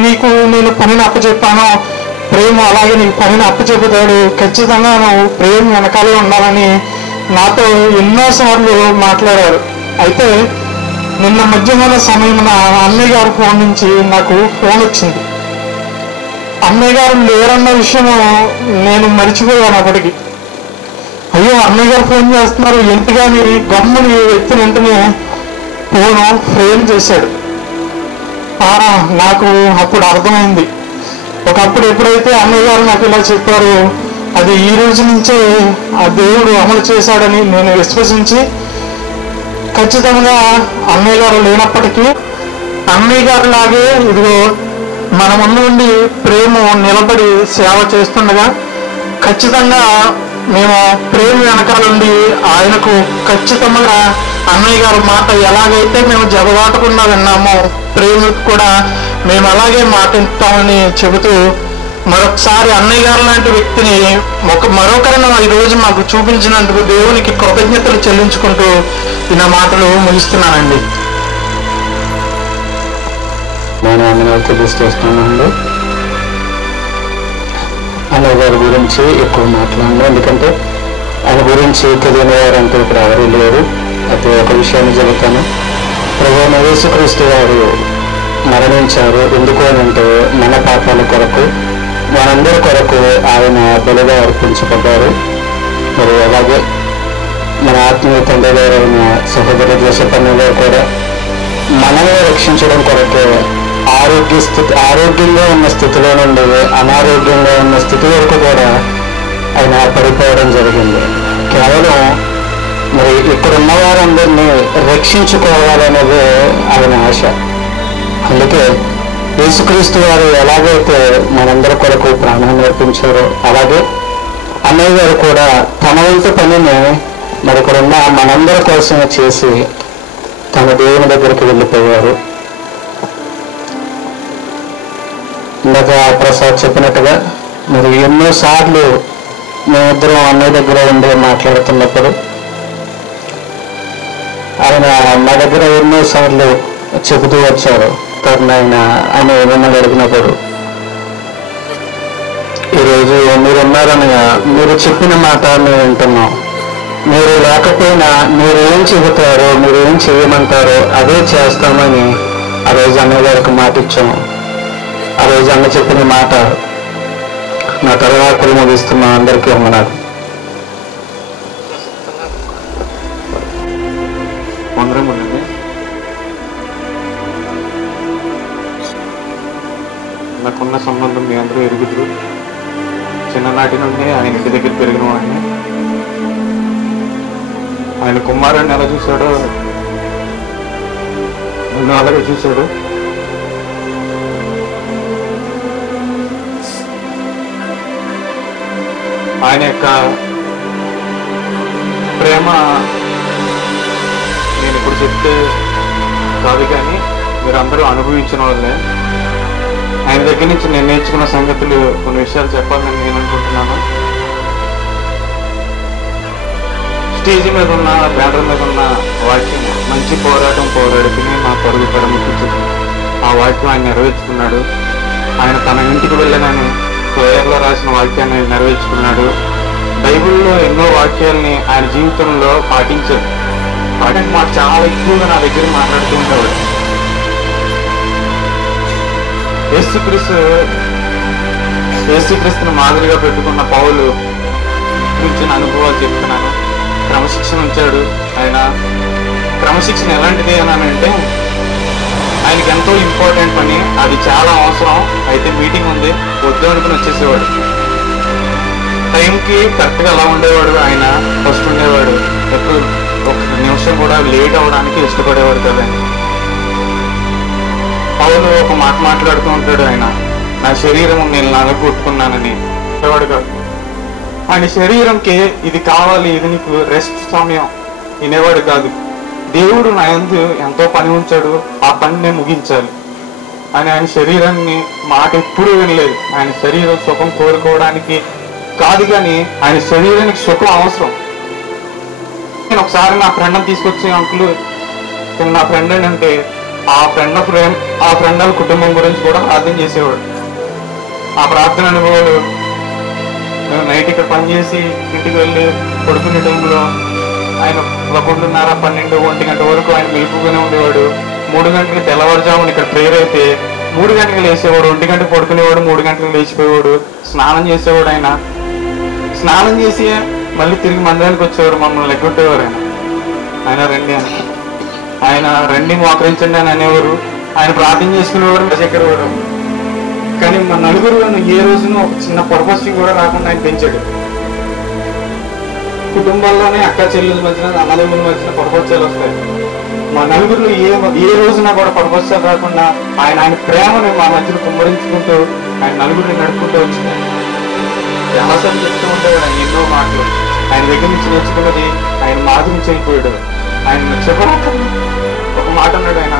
నీకు నేను పనిని అప్పచెప్పానో ప్రేమ అలాగే నీకు పనిని అప్పచెప్పుతాడు, ఖచ్చితంగా నువ్వు ప్రేమ వెనకాలే ఉండాలని నాతో ఎన్నోసార్లు మాట్లాడారు. అయితే నిన్న మధ్యాహ్న సమయమున అన్నయ్య గారి ఫోన్ నుంచి నాకు ఫోన్ వచ్చింది. అన్నయ్య గారు లేరన్న విషయము నేను మర్చిపోయాను. అప్పటికి అయ్యో అన్నయ్య గారు ఫోన్ చేస్తున్నారు ఎంతగాని గమ్ముని ఎత్తిన వెంటనే ఫోను ఫ్రేమ్ చేశాడు. నాకు అప్పుడు అర్థమైంది. ఒకప్పుడు ఎప్పుడైతే అన్నయ్య గారు నాకు ఇలా చెప్పారో అది ఈ రోజు నుంచే ఆ దేవుడు అమలు చేశాడని నేను విశ్వసించి ఖచ్చితంగా అన్నయ్య గారు లేనప్పటికీ అన్నయ్య గారు లాగే ఇదిగో మన ముందు నుండి ప్రేమ నిలబడి సేవ చేస్తుండగా ఖచ్చితంగా మేము ప్రేమ వెనకాలండి ఆయనకు ఖచ్చితంగా అన్నయ్య గారి మాట ఎలాగైతే మేము జగవాటకుండా విన్నామో ప్రేమకు కూడా మేము అలాగే మాటిస్తామని చెబుతూ మరొకసారి అన్నయ్య గారు లాంటి వ్యక్తిని మరొకరిని ఈరోజు మాకు చూపించినందుకు దేవునికి కృతజ్ఞతలు చెల్లించుకుంటూ నా మాటలు ముగిస్తున్నానండి. నేను వందనాలు తెలియజేస్తున్నానండి. అన్నయ్య గారి గురించి ఎక్కువ మాట్లాడను, ఎందుకంటే ఆయన గురించి తెలియని వారంటే ఇప్పుడు ఎవరు లేరు. అయితే ఒక విషయాన్ని చెబుతాను. ప్రభువైన యేసుక్రీస్తు వారు మరణించారు. ఎందుకు అని అంటే మన పాపాల కొరకు, మనందరి కొరకు ఆయన బలిగా అర్పించబడ్డారు. మరి అలాగే మన ఆత్మీయ తండ్రి గారైన సహోదరు జోసెఫ్ గారు కూడా మనల్ని రక్షించడం కొరకే ఆరోగ్యంగా ఉన్న స్థితిలో నుండి అనారోగ్యంగా ఉన్న స్థితి వరకు కూడా ఆయన పడిపోవడం జరిగింది. కేవలం మరి ఇక్కడున్న వారందరినీ రక్షించుకోవాలనేది ఆయన ఆశ. అందుకే యేసుక్రీస్తు వారు ఎలాగైతే మనందరి కొరకు ప్రాణాన్ని అర్పించారో అలాగే అన్నయ్య గారు కూడా తన వంతు పనిని మరి ఇక్కడున్న మనందరి కోసం చేసి తన దేవుని దగ్గరికి వెళ్ళిపోయారు. ఇందాక ప్రసాద్ చెప్పినట్టుగా మరి ఎన్నోసార్లు మేమిద్దరం అన్నయ్య దగ్గర ఉండి మాట్లాడుతున్నప్పుడు ఆయన మా దగ్గర ఎన్నోసార్లు చెబుతూ వచ్చారు. ఆయన మిమ్మల్ని అడిగినప్పుడు ఈరోజు మీరు ఉన్నారనగా మీరు చెప్పిన మాట మేము వింటున్నాం, మీరు లేకపోయినా మీరు ఏం చెబుతారో మీరు ఏం చేయమంటారో అదే చేస్తామని ఆ రోజు అన్నయ్య గారికి మాట ఇచ్చాము. ఆ రోజు అన్న చెప్పిన మాట నా తర్వాత ముగిస్తున్నా. అందరికీ వందనాలు. వందరములండి. నాకున్న సంబంధం మీ అందరూ ఎరుగుదురు. చిన్ననాటి నుండి ఆయన ఇంటి దగ్గర పెరిగిన వాడిని. ఆయన కుమారుడిని ఎలా చూశాడో నన్ను అలాగే చూశాడు. ఆయన యొక్క ప్రేమ నేను ఇప్పుడు చెప్తే కాదు, కానీ మీరందరూ అనుభవించిన వాళ్ళే. ఆయన దగ్గర నుంచి నేను నేర్చుకున్న సంగతులు కొన్ని విషయాలు చెప్పాలని నేను అనుకుంటున్నాను. స్టేజ్ మీద ఉన్న బ్యానర్ మీద ఉన్న వాక్యం మంచి పోరాటం పోరాడుకుని మా పరుగు పరమించింది. ఆ వాక్యం ఆయన నెరవేర్చుకున్నాడు. ఆయన తన ఇంటికి వెళ్ళనని ప్రేయర్లో రాసిన వాక్యాన్ని నెరవేర్చుకున్నాడు. బైబిల్లో ఎన్నో వాక్యాలని ఆయన జీవితంలో పాటించాడు. వాటిని మాకు చాలా ఎక్కువగా నా దగ్గర మాట్లాడుతూ ఉండేవాడు. యేసుక్రీస్తుని మాదిరిగా పెట్టుకున్న పౌలు గురించిన అనుభవాలు చెప్తున్నాను. క్రమశిక్షణ ఉంచాడు ఆయన. క్రమశిక్షణ ఎలాంటిది అని అంటే ఆయనకి ఎంతో ఇంపార్టెంట్ పని, అది చాలా అవసరం. అయితే మీటింగ్ ఉంది వద్దు అనుకుని వచ్చేసేవాడు. టైంకి కరెక్ట్గా అలా ఉండేవాడు. ఆయన ఫస్ట్ ఉండేవాడు. ఎప్పుడు ఒక నిమిషం కూడా లేట్ అవ్వడానికి ఇష్టపడేవాడు కదా. పౌలు ఒక మాట మాట్లాడుతూ ఉంటాడు. ఆయన నా శరీరం నేను నలగొట్టుకున్నానని చెప్పేవాడు కాదు. ఆయన శరీరంకి ఇది కావాలి, ఇది నీకు రెస్ట్ సమయం వినేవాడు కాదు. దేవుడు నా యందు ఎంతో పని ఉంచాడు, ఆ పని నేను ముగించాలి అని ఆయన శరీరాన్ని మాట ఎప్పుడూ వినలేదు. ఆయన శరీరం సుఖం కోరుకోవడానికి కాదు, కానీ ఆయన శరీరానికి సుఖం అవసరం. నేను ఒకసారి నా ఫ్రెండ్ని తీసుకొచ్చి అంకులు నా ఫ్రెండ్ అంటే ఆ ఫ్రెండ్ కుటుంబం గురించి కూడా ప్రార్థన చేసేవాడు. ఆ ప్రార్థన అనుభవాలు నైట్ ఇక్కడ పనిచేసి ఇంటికి వెళ్ళి పడుకునే టైంలో ఆయన 11:30, 12, 1 గంట వరకు ఆయన మెలుపుగానే ఉండేవాడు. 3 గంటలకి తెల్లవారుజామున ఇక్కడ ప్రేయర్ అయితే 3 గంటలకు లేచేవాడు. 1 గంటకు పడుకునేవాడు, 3 గంటలకు లేచిపోయేవాడు. స్నానం చేసేవాడు. ఆయన స్నానం చేసి మళ్ళీ తిరిగి మందిరానికి వచ్చేవాడు. మమ్మల్ని లెగ్గొట్టేవారు. ఆయన రండి అని, ఆయన రండి మోకరించండి అని అనేవారు. ఆయన ప్రార్థన చేసుకునేవాడు, చెక్కేవాడు. కానీ మా నలుగురు ఏ రోజున ఒక చిన్న పర్పస్ కూడా రాకుండా ఆయన పెంచాడు. కుటుంబాల్లోనే అక్క చెల్లెల మధ్యన అన్నదమ్ముల మధ్యన పర్పస్యాలు వస్తాయి. మా నలుగురు ఏ రోజున కూడా పర్పస్యాలు రాకుండా ఆయన ప్రేమను మా మధ్యన కుమ్మరించుకుంటూ ఆయన నలుగురిని నడుపుకుంటూ వచ్చింది. చాలాసార్లు చెప్తూ ఉండేవాడు ఆయన ఎన్నో మాటలు. ఆయన దగ్గర నుంచి నేర్చుకున్నది ఆయన మాదిరి నుంచి వెళ్ళిపోయాడు. ఆయన చెప్పడానికి ఒక మాట అన్నాడు. ఆయన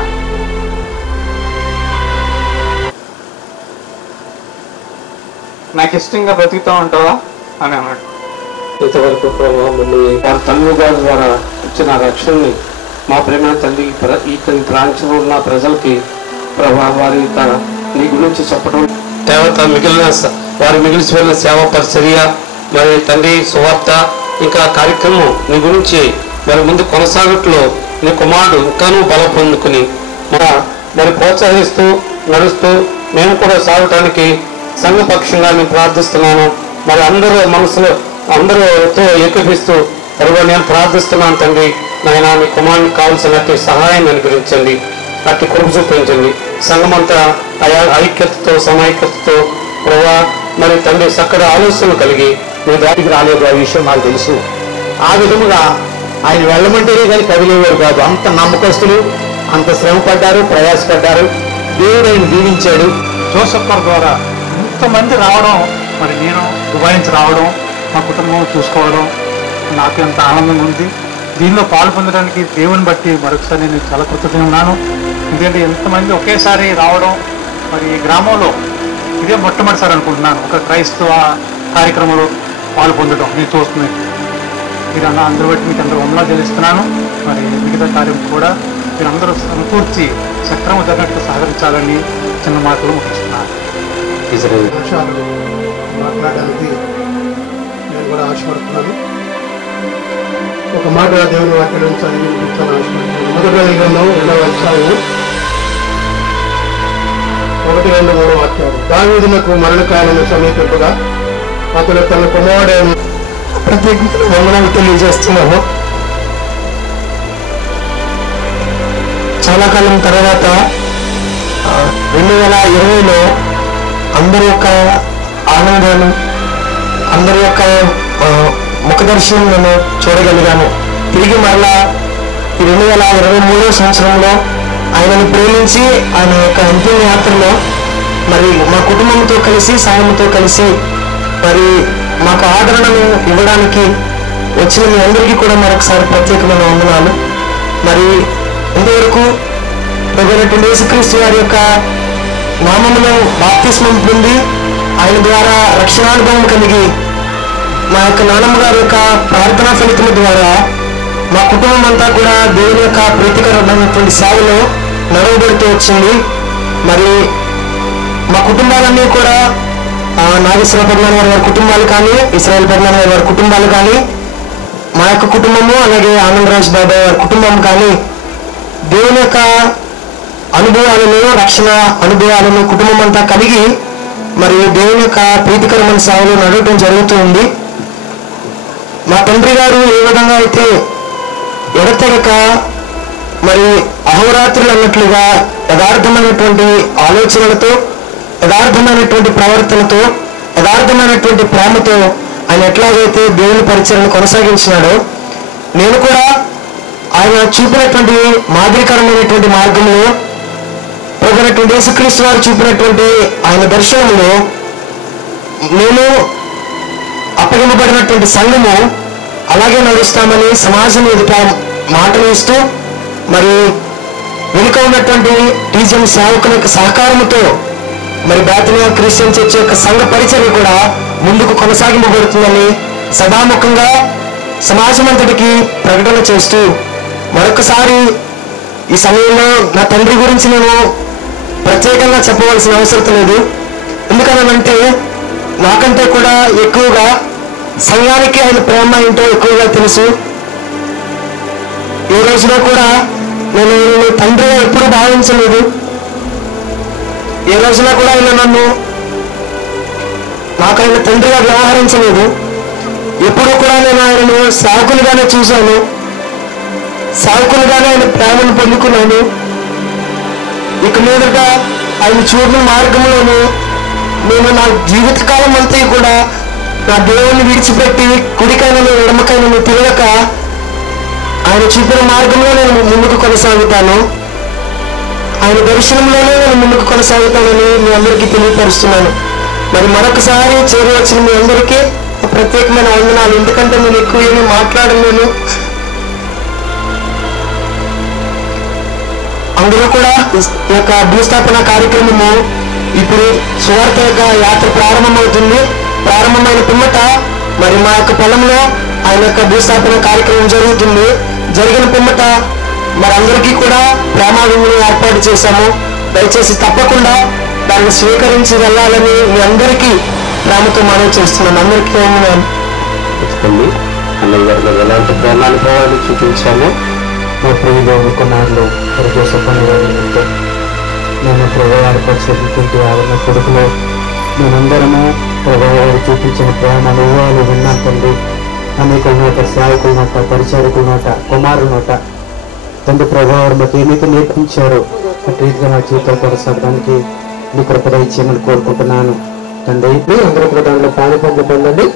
నాకు ఇష్టంగా బ్రతుకుతా ఉంటావా అని అన్నాడు. ఇంతవరకు ప్రభావాన్ని వారి తల్లి గారి ద్వారా ఇచ్చిన రక్షణని మా ప్రేమ తల్లి ఈ ప్రాంతంలో ఉన్న ప్రజలకి ప్రభావ వారి నీ గురించి చెప్పడం దేవత వారి మిగిలిపోయిన సేవా పరిచర్య మరి తండ్రి సువార్త ఇంకా కార్యక్రమం నీ గురించి మరి ముందు కొనసాగట్లో నీ కుమారుడు ఇంకానూ బలం పొందుకుని మరి ప్రోత్సహిస్తూ నడుస్తూ మేము కూడా సాగటానికి సంఘపక్షంగా నేను ప్రార్థిస్తున్నాను. మరి అందరూ మనసులో అందరూతో ఏకీపిస్తూ ప్రభు నేను ప్రార్థిస్తున్నాను తండ్రి. నాయన నీ కుమారునికి కావాల్సినట్టు సహాయం అనుగ్రహించండి, అట్టి కృప చూపించండి. సంఘమంతా ఐక్యతతో సమైక్యతతో ప్రభా మరి తండ్రి చక్కటి ఆలోచనలు కలిగి మీ దాటికి రాలేదు. ఆ విషయం నాకు తెలుసు. ఆ విధముగా ఆయన వెళ్ళమంటేనే కానీ కదిలేవారు కాదు. అంత నమ్మకస్తులు, అంత శ్రమ పడ్డారు, ప్రయాసపడ్డారు. దేవుడు ఆయన దీవించాడు. జోసఫ్ గారి ద్వారా ఇంతమంది రావడం, మరి నేను దుబాయ్ నుంచి రావడం, మా కుటుంబం చూసుకోవడం నాకు ఎంత ఆనందంగా ఉంది. దీనిలో పాలు పొందడానికి దేవుని బట్టి మరొకసారి నేను చాలా కృతజ్ఞత ఉన్నాను. ఎందుకంటే ఎంతమంది ఒకేసారి రావడం, మరి ఈ గ్రామంలో ఇదే మొట్టమొదటిసారి అనుకుంటున్నాను ఒక క్రైస్తవ కార్యక్రమంలో పాలు పొందడం నేను చూస్తున్నాను. మీరు అందరూ బట్టి మీకు అందరూ వందనాలు చెల్లిస్తున్నాను. మరి మిగతా కార్యం కూడా మీరు అందరూ సమకూర్చి సక్రమ జరిగినట్టు సహకరించాలని చిన్న మాటలు ముగిస్తున్నాను. విషయాలు మాట్లాడడానికి నేను కూడా ఆశపడుతున్నాను. ఒక మాట దేవుని వాక్యం చదివి వినిపించాలని ఆశపడుతున్నాను. మొదటి గ్రంథం 2వ అధ్యాయం 1, 2, 3 వాక్యాలు. దావీదునకు మరణకాలను సమీపింపగా అతను తన కుమారుడైన ప్రత్యేక వందనాలు తెలియజేస్తున్నాము. చాలా కాలం తర్వాత 2020లో అందరి యొక్క ఆనందాన్ని, అందరి యొక్క ముఖదర్శనం నేను చూడగలిగాను. తిరిగి మరలా ఈ 2023వ సంవత్సరంలో ఆయనను ప్రేమించి ఆయన యొక్క అంతిమ యాత్రలో మరి మా కుటుంబంతో కలిసి, సాయంతో కలిసి మరి మాకు ఆదరణను ఇవ్వడానికి వచ్చిన మీ అందరికీ కూడా మరొకసారి ప్రత్యేకమైన వందనాలు. మరి ఇంతవరకు ప్రభువైనటువంటి యేసుక్రీస్తు వారి యొక్క నామములో బాప్తిస్మం పొంది ఆయన ద్వారా రక్షణానుభవం కలిగి మా యొక్క నాన్నమ్మ గారి యొక్క ప్రార్థనా ఫలితం ద్వారా మా కుటుంబం అంతా కూడా దేవుని యొక్క ప్రీతికరమైనటువంటి సేవలో నడవబడుతూ వచ్చింది. మరి మా కుటుంబాలన్నీ కూడా నాగేశ్వర పద్మనాభ గారి కుటుంబాలు కానీ, ఇస్రాయేల్ పద్మనాభ గారి కుటుంబాలు కానీ, మా యొక్క కుటుంబము, అలాగే ఆనందరాజ్ బాబాయ్ గారి కుటుంబం కానీ దేవుని యొక్క అనుభవాలను, రక్షణ అనుభవాలను కుటుంబం అంతా కలిగి మరి దేవుని యొక్క ప్రీతికరమైన సేవలో నడవటం జరుగుతూ ఉంది. మా తండ్రి గారు ఏ విధంగా అయితే ఎడతెగక మరి అహోరాత్రులు అన్నట్లుగా యథార్థమైనటువంటి ఆలోచనలతో, యథార్థమైనటువంటి ప్రవర్తనతో, యథార్థమైనటువంటి ప్రేమతో ఆయన ఎట్లాగైతే దేవుని పరిచయను కొనసాగించినాడో, నేను కూడా ఆయన చూపినటువంటి మాదిరికరమైనటువంటి మార్గంలో, ప్రభువైనటువంటి యేసుక్రీస్తు వారు చూపినటువంటి ఆయన దర్శనంలో నేను అప్పగింపబడినటువంటి సంఘము అలాగే నడుస్తామని సమాజం ఎదుట మాటలు ఇస్తూ మరి వెనుక ఉన్నటువంటి టీజన్ సేవకుల యొక్క సహకారంతో మరి బేతనియా క్రిస్టియన్ చర్చ్ యొక్క సంఘ పరిచర్య కూడా ముందుకు కొనసాగింపబడుతుందని సభాముఖంగా సమాజం అంతటికి ప్రకటన చేస్తూ మరొకసారి ఈ సమయంలో నా తండ్రి గురించి నేను ప్రత్యేకంగా చెప్పవలసిన అవసరం లేదు. ఎందుకనంటే నాకంటే కూడా ఎక్కువగా సంఘానికి ఆయన ప్రేమ ఏంటో ఎక్కువగా తెలుసు. ఏ రోజున కూడా నేను తండ్రిగా ఎప్పుడు భావించలేదు. ఏ రోజున కూడా ఆయన నన్ను నాకు ఆయన తండ్రిగా వ్యవహరించలేదు. ఎప్పుడు కూడా నేను ఆయనను సేవకులుగానే చూశాను, సేవకులుగానే ఆయన ప్రేమను పొందుకున్నాను. ఇక మీదట ఆయన చూడని మార్గంలోనూ నేను నా జీవితకాలం అంతా కూడా నా దేవుని విడిచిపెట్టి కుడికైనను ఎడమకైనను తిరగక ఆయన చూపిన మార్గంలో నేను ముందుకు కొనసాగుతాను. ఆయన దర్శనంలోనే నేను ముందుకు కొనసాగుతానని మీ అందరికీ తెలియపరుస్తున్నాను. మరి మరొకసారి చేరవచ్చిన మీ అందరికీ ప్రత్యేకమైన వందనాలు. ఎందుకంటే నేను ఎక్కువ ఏమీ మాట్లాడలేను. అందులో కూడా ఈ యొక్క భూస్థాపన కార్యక్రమము ఇప్పుడు సువార్త యొక్క యాత్ర ప్రారంభమవుతుంది. ప్రారంభమైన పిమ్మట మరి మా యొక్క పొలంలో ఆయన యొక్క భూస్థాపన కార్యక్రమం జరుగుతుంది. జరిగిన పిమ్మట మరి అందరికీ కూడా ప్రేమాభిములు ఏర్పాటు చేశాము. దయచేసి తప్పకుండా దాన్ని స్వీకరించి వెళ్ళాలని మీ అందరికీ ప్రేమతో మనవి చేస్తున్నాను. అందరికీ చెప్తుంది అన్నయ్య గారిలో ఎలాంటి ప్రేమానుభవాలు చూపించాము. మా ప్రియులు కొన్నాళ్ళు జోసఫ్ గారితో నేను ప్రభు ఏర్పాటు చేసినటువంటి ఆవిడ కొడుకులో మేమందరము ప్రభావాలు చూపించిన ప్రేమ అనుభవాలు విన్నాను తండ్రి. అనేక నోట సేవకుల నోట, పరిచారకుల నోట, కుమారుల నోట తండ్రి ప్రభావాలు మాకు ఏమైతే నేర్పించారో అటు రీతిగా మా జీవితాలు కొనసాగడానికి నీ కృప దయచేయమని కోరుకుంటున్నాను తండ్రి. అందరూ కూడా దాంట్లో పాలు పొందండి.